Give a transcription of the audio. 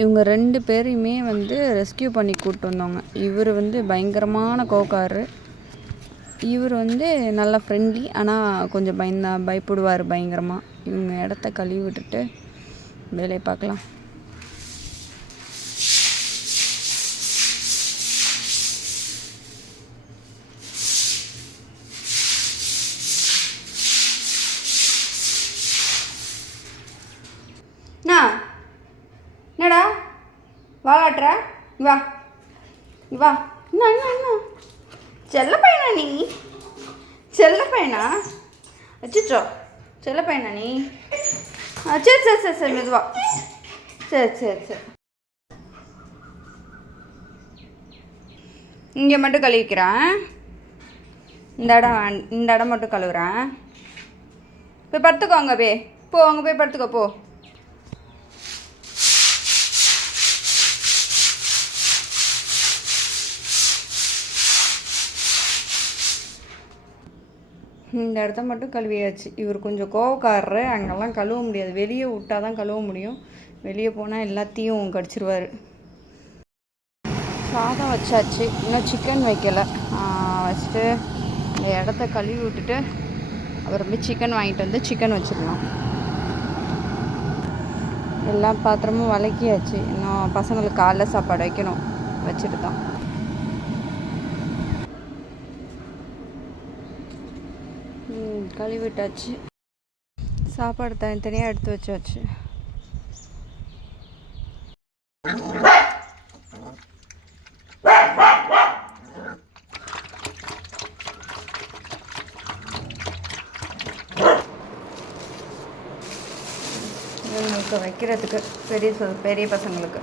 இவங்க 2 பேரையுமே வந்து ரெஸ்கியூ பண்ணி கூப்பிட்டு வந்தவங்க. இவர் வந்து பயங்கரமான கோவக்காரரு. இவர் வந்து நல்லா ஃப்ரெண்ட்லி. ஆனால் கொஞ்சம் பயப்படுவார் பயங்கரமாக. இவங்க இடத்த கழுவி விட்டுட்டு வேலையை பார்க்கலாம். என்னடா வாலாட்டுற? வா வா. என்ன செல்ல பையனா நீ? செல்ல பையனா? அச்சோ செல்ல பையனா நீ? சரி சரி சரி சரி மெதுவா. சரி சரி சரி. இங்கே மட்டும் கழுவிக்கிறேன். இந்த இடம் மட்டும் கழுவுறேன். போய் படுத்துக்கோ. அங்கே போய் படுத்துக்கோ போ. இந்த இடத்த மட்டும் கழுவியாச்சு. இவர் கொஞ்சம் கோவக்காரரு. அங்கெல்லாம் கழுவ முடியாது. வெளியே விட்டால் தான் கழுவ முடியும். வெளியே போனால் எல்லாத்தையும் கடிச்சிருவார். சாதம் வச்சாச்சு. இன்னும் சிக்கன் வைக்கலை. வச்சுட்டு இந்த இடத்த கழுவி விட்டுட்டு அப்புறம் போய் சிக்கன் வாங்கிட்டு வந்து சிக்கன் வச்சிடலாம். எல்லா பாத்திரமும் வளக்கியாச்சு. இன்னும் பசங்களுக்கு காலைல சாப்பாடு வைக்கணும். வச்சுட்டு தான் கழுவிட்டாச்சு. சாப்பாடு தனித்தனியாக எடுத்து வச்சாச்சு. இவங்களுக்கு வைக்கிறதுக்கு பெரிய பசங்களுக்கு